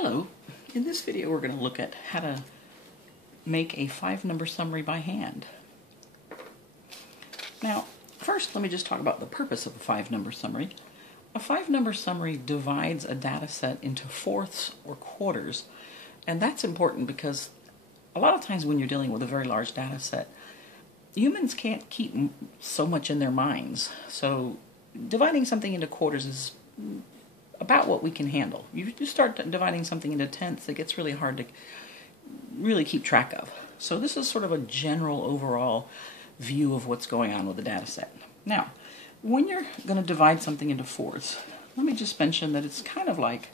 Hello, in this video we're going to look at how to make a 5-number summary by hand. Now, first let me just talk about the purpose of a 5-number summary. A 5-number summary divides a data set into fourths or quarters, and that's important because a lot of times when you're dealing with a very large data set, humans can't keep so much in their minds. So dividing something into quarters is about what we can handle. You start dividing something into tenths, it gets really hard to really keep track of. So this is sort of a general overall view of what's going on with the data set. Now, when you're going to divide something into fourths, let me just mention that it's kind of like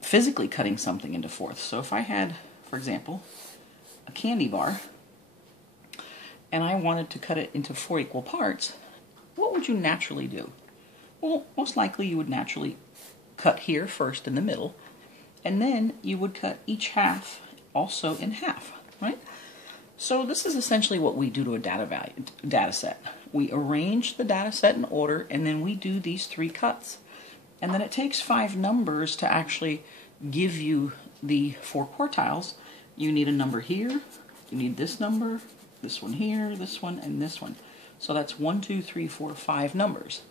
physically cutting something into fourths. So if I had, for example, a candy bar, and I wanted to cut it into 4 equal parts, what would you naturally do? Well, most likely you would naturally cut here first in the middle, and then you would cut each half also in half, right? So this is essentially what we do to a data set. We arrange the data set in order, and then we do these 3 cuts. And then it takes 5 numbers to actually give you the 4 quartiles. You need a number here, you need this number, this one here, this one, and this one. So that's 1, 2, 3, 4, 5 numbers.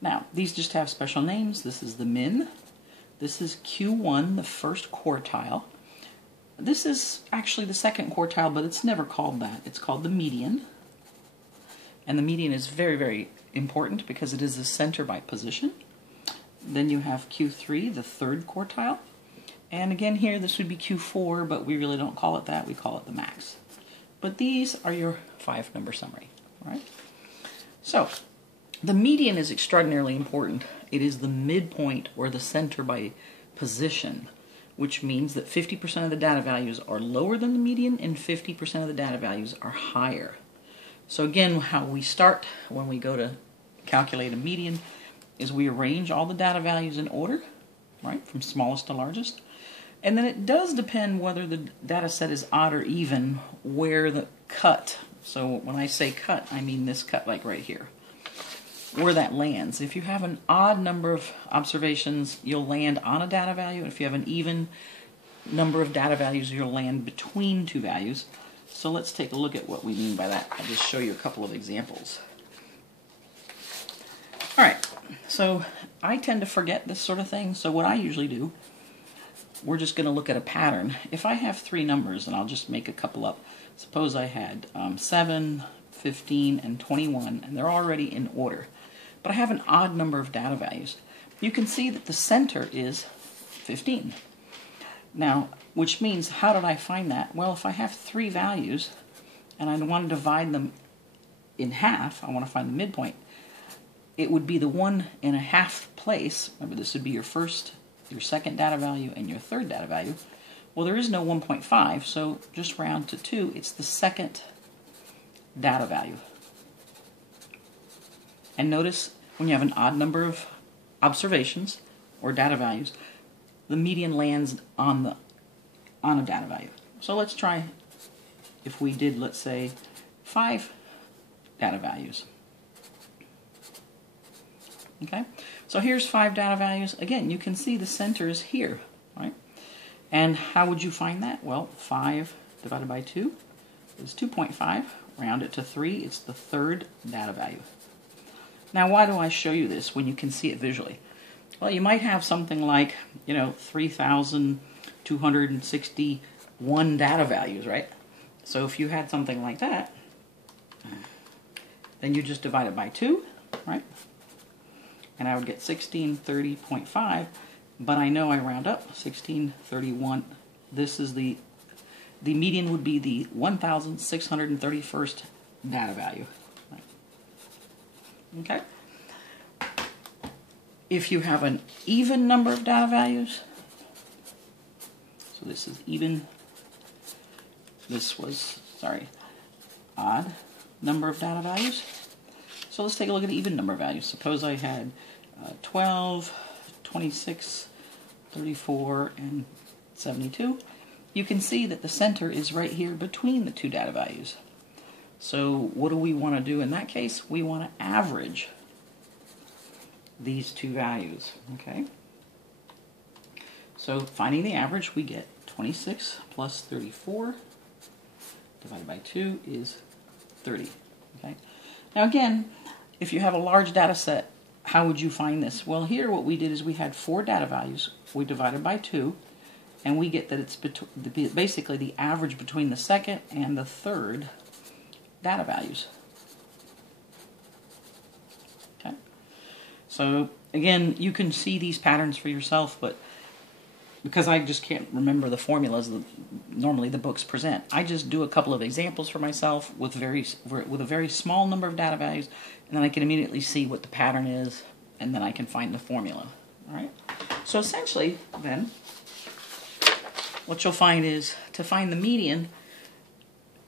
Now, these just have special names. This is the min. This is Q1, the first quartile. This is actually the second quartile, but it's never called that. It's called the median. And the median is very, very important because it is the center by position. Then you have Q3, the third quartile. And again here, this would be Q4, but we really don't call it that. We call it the max. But these are your 5-number summary, right? So, the median is extraordinarily important. It is the midpoint or the center by position, which means that 50% of the data values are lower than the median and 50% of the data values are higher. So again, how we start when we go to calculate a median is we arrange all the data values in order, right, from smallest to largest. And then it does depend whether the data set is odd or even where the cut, so when I say cut, I mean this cut like right here, where that lands. If you have an odd number of observations, you'll land on a data value. And if you have an even number of data values, you'll land between 2 values. So let's take a look at what we mean by that. I'll just show you a couple of examples. Alright, so I tend to forget this sort of thing, so what I usually do, we're just going to look at a pattern. If I have 3 numbers, and I'll just make a couple up. Suppose I had 7, 15, and 21, and they're already in order. But I have an odd number of data values. You can see that the center is 15. Now, which means, how did I find that? Well, if I have 3 values, and I want to divide them in half, I want to find the midpoint, it would be the 1 1/2 place. Remember, this would be your first, your second data value, and your third data value. Well, there is no 1.5, so just round to 2, it's the second data value. And notice when you have an odd number of observations or data values, the median lands on a data value. So let's try if we did, let's say, 5 data values. Okay, so here's 5 data values. Again, you can see the center is here, right? And how would you find that? Well, 5 divided by 2 is 2.5. Round it to 3, it's the third data value. Now, why do I show you this when you can see it visually? Well, you might have something like, 3,261 data values, right? So if you had something like that, then you just divide it by 2, right? And I would get 1630.5, but I know I round up 1631. This is the median would be the 1,631st data value. Okay? If you have an even number of data values, so this is even, this was, odd number of data values. So let's take a look at the even number of values. Suppose I had 12, 26, 34, and 72. You can see that the center is right here between the 2 data values. So what do we want to do in that case? We want to average these 2 values, okay? So finding the average, we get 26 plus 34 divided by 2 is 30. Okay. Now again, if you have a large data set, how would you find this? Well, here what we did is we had 4 data values. We divided by 2, and we get that it's basically the average between the second and the third data values. Okay. So again, you can see these patterns for yourself, but because I just can't remember the formulas that normally the books present, I just do a couple of examples for myself with a very small number of data values, and then I can immediately see what the pattern is, and then I can find the formula. All right. So essentially, then, what you'll find is to find the median.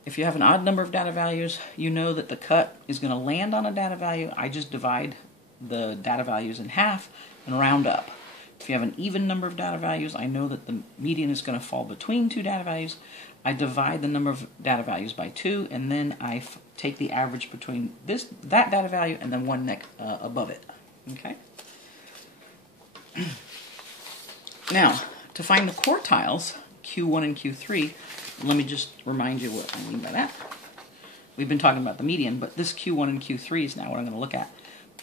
If you have an odd number of data values, you know that the cut is going to land on a data value. I just divide the data values in half and round up. If you have an even number of data values, I know that the median is going to fall between 2 data values. I divide the number of data values by 2, and then I take the average between that data value and then one above it. Okay. Now, to find the quartiles, Q1 and Q3, let me just remind you what I mean by that. We've been talking about the median, but this Q1 and Q3 is now what I'm going to look at.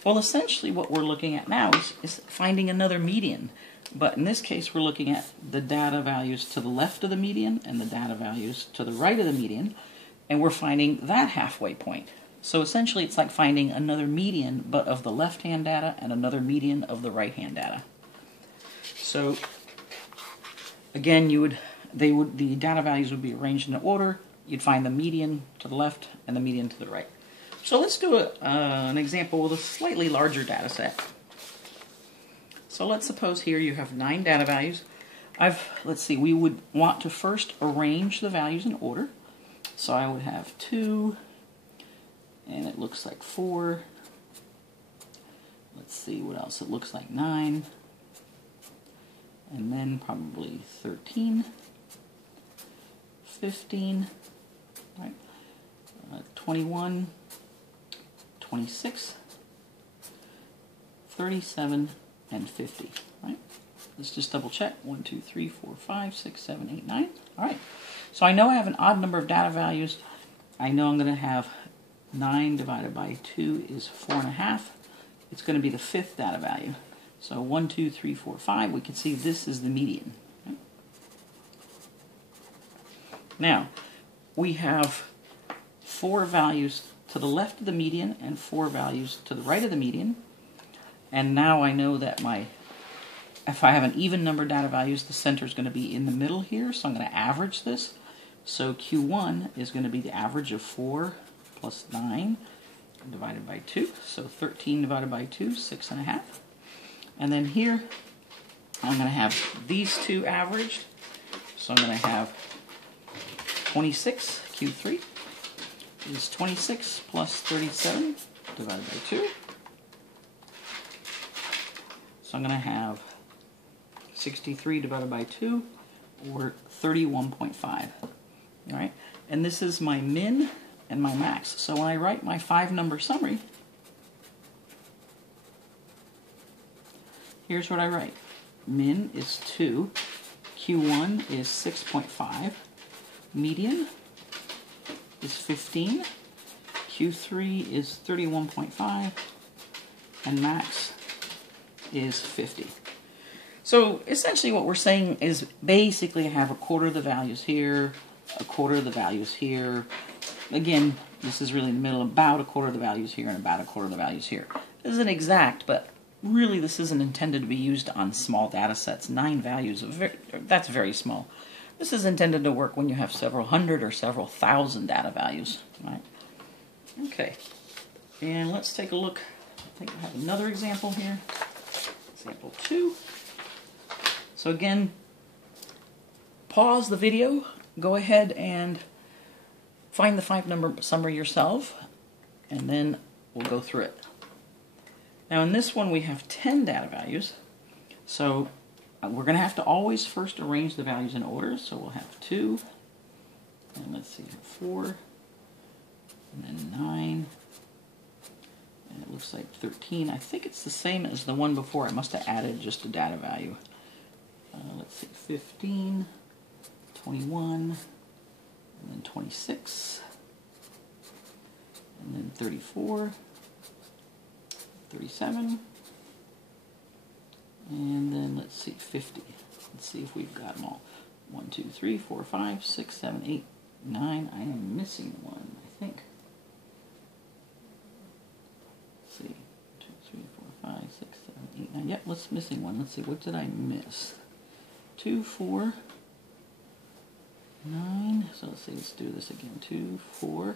Well, essentially what we're looking at now is finding another median. But in this case, we're looking at the data values to the left of the median and the data values to the right of the median, and we're finding that halfway point. So essentially it's like finding another median, but of the left-hand data and another median of the right-hand data. So again, the data values would be arranged in order. You'd find the median to the left and the median to the right. So let's do an example with a slightly larger data set. So let's suppose here you have 9 data values. Let's see, we would want to first arrange the values in order. So I would have 2, and it looks like 4. Let's see what else. It looks like 9, and then probably 13, 15, right? 21, 26, 37, and 50, right? Let's just double check. 1, 2, 3, 4, 5, 6, 7, 8, 9. All right. So I know I have an odd number of data values. I know I'm going to have 9 divided by 2 is 4.5. It's going to be the 5th data value. So 1, 2, 3, 4, 5. We can see this is the median. Right? Now, we have 4 values to the left of the median and 4 values to the right of the median. And now I know that if I have an even number of data values, the center is going to be in the middle here, so I'm going to average this. So Q1 is going to be the average of 4 plus 9 divided by 2. So 13 divided by 2, 6.5. And then here, I'm going to have these two averaged. So I'm going to have 26, Q3, is 26 plus 37 divided by 2. So I'm going to have 63 divided by 2, or 31.5. All right? And this is my min and my max. So when I write my 5-number summary, here's what I write. Min is 2, Q1 is 6.5, median is 15, Q3 is 31.5, and max is 50. So essentially what we're saying is basically I have a quarter of the values here, a quarter of the values here. Again, this is really in the middle, about a quarter of the values here and about a quarter of the values here. This isn't exact, but really this isn't intended to be used on small data sets. 9 values, that's very small. This is intended to work when you have several hundred or several thousand data values. Right? Okay, and let's take a look. I think I have another example here. Example 2. So again, pause the video, go ahead and find the 5-number summary yourself, and then we'll go through it. Now in this one we have 10 data values, so we're going to have to always first arrange the values in order. So we'll have 2, and let's see, 4, and then 9, and it looks like 13. I think it's the same as the one before. I must have added just a data value. Let's let's see, 15, 21, and then 26, and then 34, 37, and then let's see, 50. Let's see if we've got them all. 1, 2, 3, 4, 5, 6, 7, 8, 9. I am missing one, I think. Let's see. 2, 3, 4, 5, 6, 7, 8, 9. Yep, let's missing one. Let's see, what did I miss? 2, 4, 9. So let's see, let's do this again. 2, 4,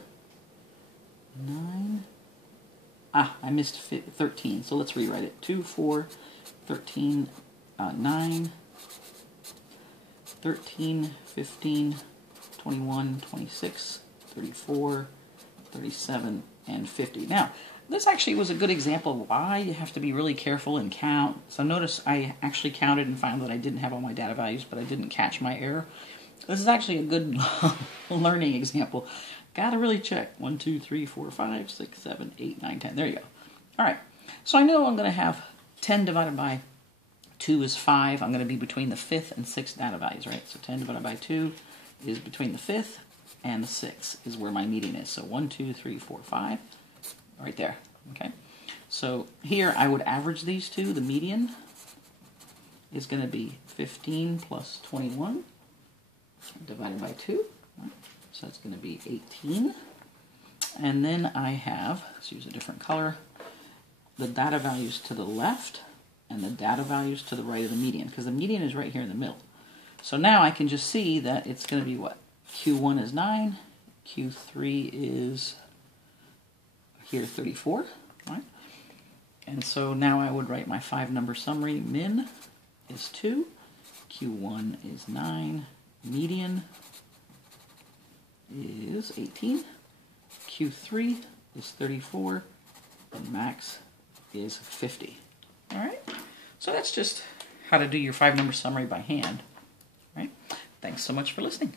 9. Ah, I missed 13, so let's rewrite it. 2, 4, 13, 9, 13, 15, 21, 26, 34, 37, and 50. Now, this actually was a good example of why you have to be really careful and count. So notice I actually counted and found that I didn't have all my data values, but I didn't catch my error. This is actually a good learning example. Gotta really check. 1, 2, 3, 4, 5, 6, 7, 8, 9, 10. There you go. All right. So I know I'm going to have 10 divided by 2 is 5. I'm going to be between the 5th and 6th data values, right? So 10 divided by 2 is between the 5th and the 6th is where my median is. So 1, 2, 3, 4, 5, right there, okay? So here I would average these two. The median is going to be 15 plus 21 divided by 2. Right? So that's going to be 18. And then I have, let's use a different color, the data values to the left and the data values to the right of the median, because the median is right here in the middle. So now I can just see that it's going to be what? Q1 is 9, Q3 is here 34, right? And so now I would write my 5-number summary. Min is 2, Q1 is 9, median is 18, Q3 is 34, and max is 50. All right, so that's just how to do your 5-number summary by hand. All right, thanks so much for listening.